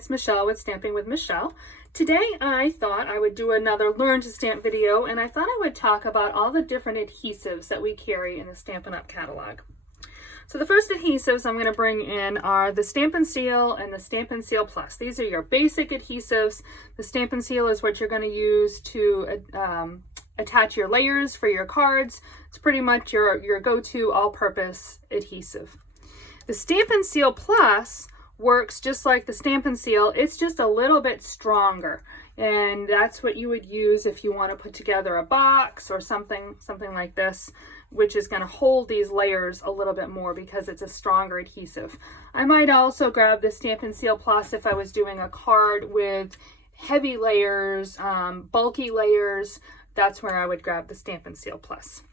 it's Michelle with Stamping with Michelle. Today I thought I would do another Learn to Stamp video, and I thought I would talk about all the different adhesives that we carry in the Stampin' Up! Catalog. So the first adhesives I'm going to bring in are the Stampin' Seal and the Stampin' Seal Plus. These are your basic adhesives. The Stampin' Seal is what you're going to use to attach your layers for your cards. It's pretty much your go-to all-purpose adhesive. The Stampin' Seal Plus works just like the Stampin' Seal. It's just a little bit stronger, and that's what you would use if you want to put together a box or something like this, which is going to hold these layers a little bit more because it's a stronger adhesive. I might also grab the Stampin' Seal Plus if I was doing a card with heavy layers, bulky layers. That's where I would grab the Stampin' Seal Plus.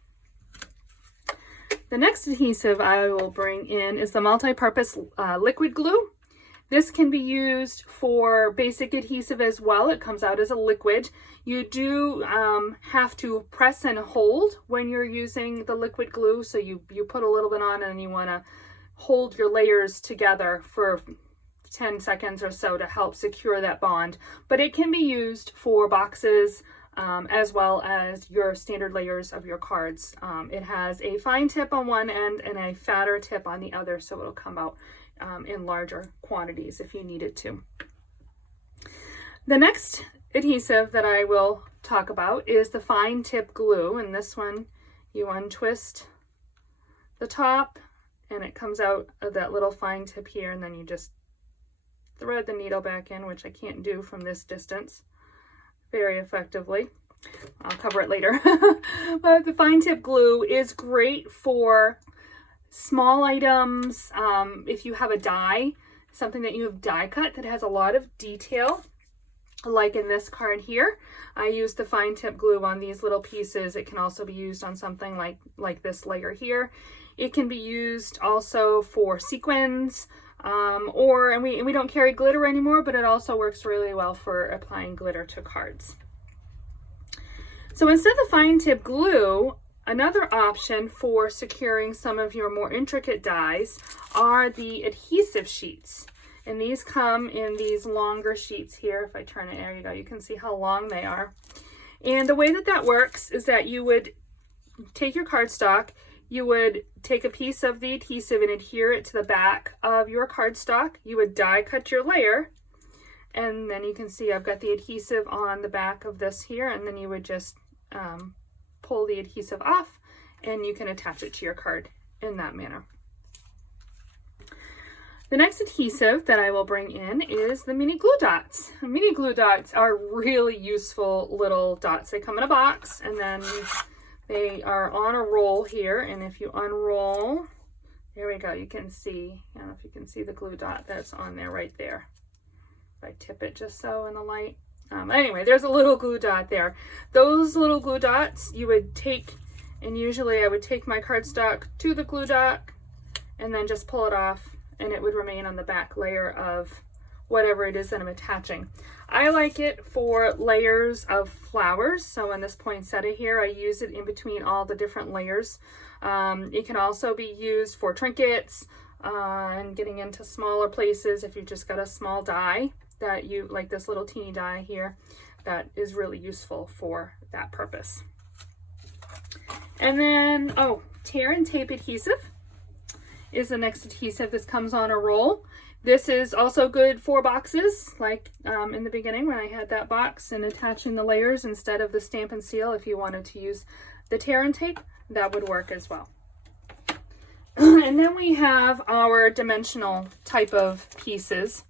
The next adhesive I will bring in is the multi-purpose liquid glue. This can be used for basic adhesive as well. It comes out as a liquid. You do have to press and hold when you're using the liquid glue. So you put a little bit on and you want to hold your layers together for 10 seconds or so to help secure that bond. But it can be used for boxes as well as your standard layers of your cards. It has a fine tip on one end and a fatter tip on the other, so it'll come out in larger quantities if you needed to. The next adhesive that I will talk about is the fine tip glue, and this one you untwist the top and it comes out of that little fine tip here, and then you just thread the needle back in, which I can't do from this distance very effectively. I'll cover it later. But the fine tip glue is great for small items. If you have a die, something that you have die cut that has a lot of detail, like in this card here, I use the fine tip glue on these little pieces. It can also be used on something like this layer here. It can be used also for sequins, and we don't carry glitter anymore, but it also works really well for applying glitter to cards. So instead of the fine tip glue, another option for securing some of your more intricate dies are the adhesive sheets. And these come in these longer sheets here. If I turn it, there you go, you can see how long they are. And the way that works is that you would take your cardstock, you would take a piece of the adhesive and adhere it to the back of your cardstock. You would die cut your layer, and then you can see I've got the adhesive on the back of this here, and then you would just pull the adhesive off and you can attach it to your card in that manner. The next adhesive that I will bring in is the mini glue dots. Mini glue dots are really useful little dots. They come in a box and then they are on a roll here, and if you unroll, there we go, you can see, I don't know if you can see the glue dot that's on there right there. If I tip it just so in the light. Anyway, there's a little glue dot there. Those little glue dots you would take, and usually I would take my cardstock to the glue dot and then just pull it off, and it would remain on the back layer of whatever it is that I'm attaching. I like it for layers of flowers. So in this poinsettia here, I use it in between all the different layers. It can also be used for trinkets and getting into smaller places. If you've just got a small die that you like, this little teeny die here, that is really useful for that purpose. And then, tear and tape adhesive is the next adhesive. This comes on a roll. This is also good for boxes, like in the beginning when I had that box and attaching the layers instead of the Stampin' Seal. If you wanted to use the tear and tape, that would work as well. And then we have our dimensional type of pieces.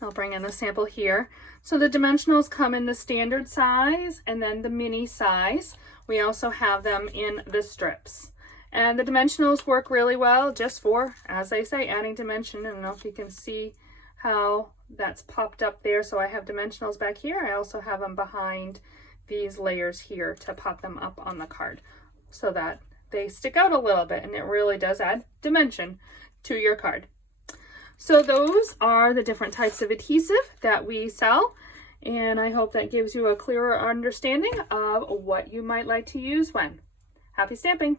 I'll bring in the sample here. So the dimensionals come in the standard size and then the mini size. We also have them in the strips. And the dimensionals work really well just for, as I say, adding dimension. I don't know if you can see how that's popped up there. So I have dimensionals back here. I also have them behind these layers here to pop them up on the card so that they stick out a little bit, and it really does add dimension to your card. So those are the different types of adhesive that we sell, and I hope that gives you a clearer understanding of what you might like to use when. Happy stamping!